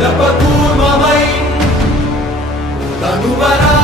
தபகூர்மமை தனுவரா